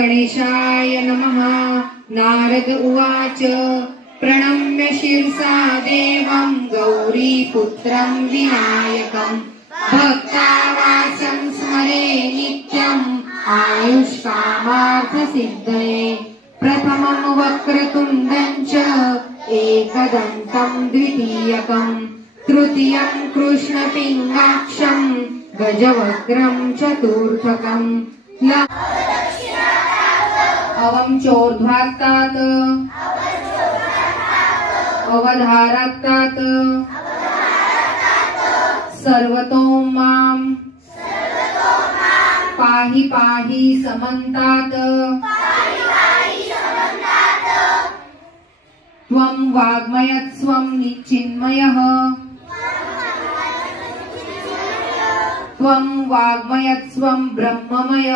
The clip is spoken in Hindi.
गणेशाय नमः। नारद उवाच प्रणम्य शिरसा देवं गौरीपुत्रं विनायकं भक्तावासं स्मरे नित्यम् आयुष्कामार्थसिद्धये। प्रथमं वक्रतुण्डं च एकदन्तं द्वितीयकं तृतीयं कृष्णपिङ्गाक्षं गजवक्त्रं चतुर्थकं अवं चोर्ध्वात्तात् अवधारात्तात् सर्वतो मां पाहि पाहि समन्तात् त्वं वाग्मयस्त्वं निश्चिन्मयः त्वं वाग्मयस्त्वं ब्रह्ममय